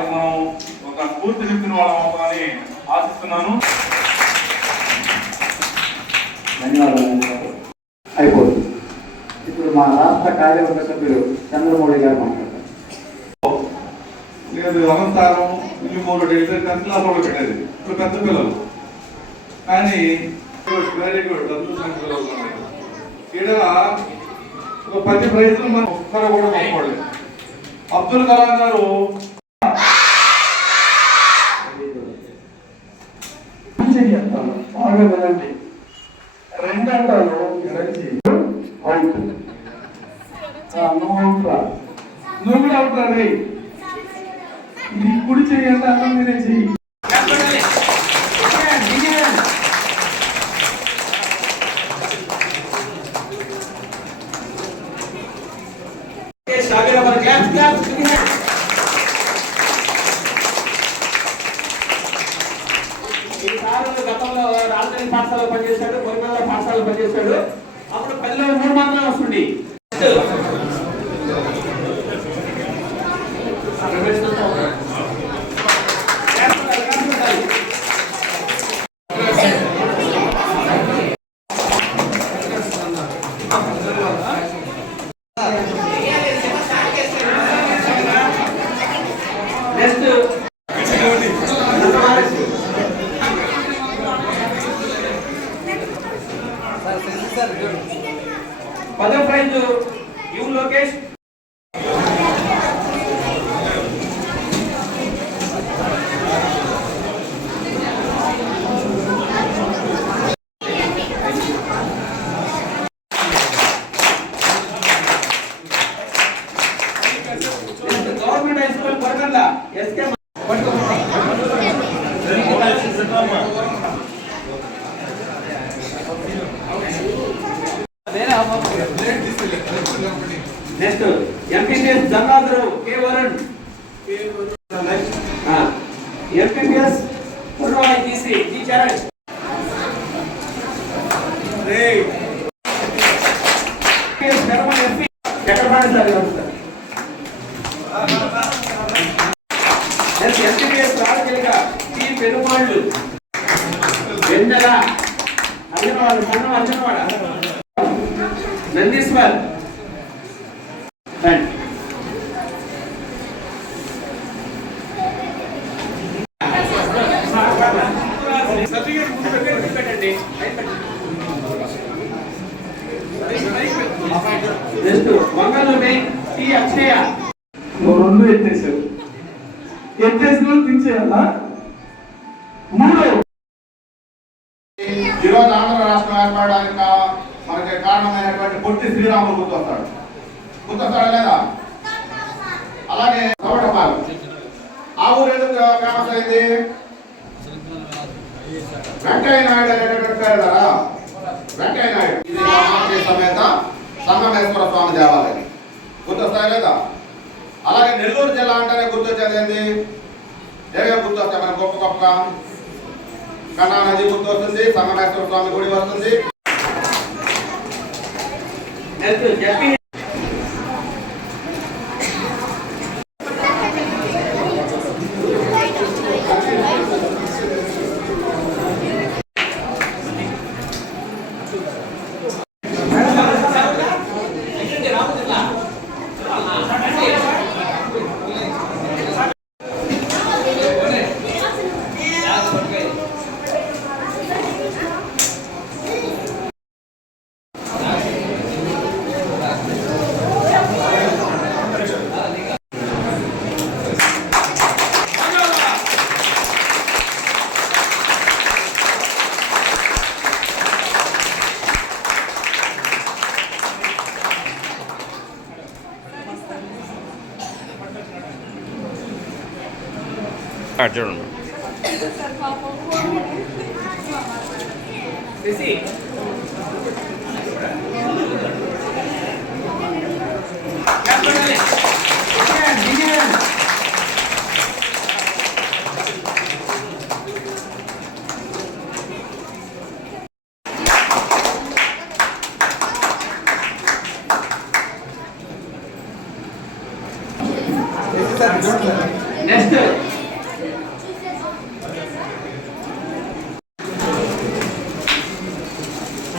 వాళ్ళకి మనం ఒక స్ఫూర్తి నింపిన వాళ్ళం అవుతామని ఆశిస్తున్నాను. ధన్యవాదాలు. అయిపోతుంది. ఇప్పుడు మా రాష్ట్ర కార్యవర్గ సభ్యులు చంద్రమౌళి గారు మాట్లాడతారు. లేదు నమస్కారం. ఇల్లు మూడు వెళ్తే టెన్త్ వాళ్ళు పెట్టేది. ఇప్పుడు పెద్ద పిల్లలు. కానీ వెరీ గుడ్ అద్భుతమైన పిల్లలు. ఈడ ఒక పది ప్రైజులు మనం ఒక్కరు కూడా పంపలేదు అబ్దుల్ కలాం గారు బాగా వినండి రెండు అంటారు ఎనర్జీ అవుట్ నువ్వు అవుట్ నువ్వు కూడా రే ఇది కుడి చెయ్యండి అన్నం తినేసి. చెయ్యి గతంలో రాజధాని పాఠశాలలో పనిచేశాడు కొరిమల్ల పాఠశాలలో పనిచేశాడు అప్పుడు పదిలో మూడు మాత్రమే వస్తుంది Thank you. పదో prize U Lokesh. Government high school Korakanda SK next MPPS Gangadhar K Varun MPPS Kurravayi తీసి జీ చరణ్ ఎంపీపీఎస్ రాజకీయ టి పెరుమాళ్ళు వెన్నెల అర్జునవాడ నందీశ్వర్ రండి. Next Mangaluri T Akshaya. రెండు ఎత్తేసావు ఎత్తేసిన దించేయాలా మూడో. ఈరోజు ఆంధ్ర రాష్ట్రం ఏర్పడడానికి పొట్టి శ్రీరాముడు గుర్తొస్తాడు గుర్తొస్తాడా లేదా? అలాగే చవటపాలెం ఆ ఊరు ఎందుకు ఫేమస్ అయింది వెంకయ్య నాయుడు అనేటటువంటి పేరు కదా వెంకయ్య నాయుడు. ఇది రామాంజనేయ సమేత సంగమేశ్వర స్వామి దేవాలయం. గుర్తొస్తాయి లేదా? అలాగే నెల్లూరు జిల్లా అంటేనే గుర్తొచ్చేది ఏంది? ఏమేమి గుర్తొస్తాయి? మన గొప్ప గొప్ప కన్నా నది గుర్తొస్తుంది సంగమేశ్వర స్వామి గుడి వస్తుంది. Headset. చూడండి శశి కనపడాలి. విజయన్, విజయన్. నెక్స్ట్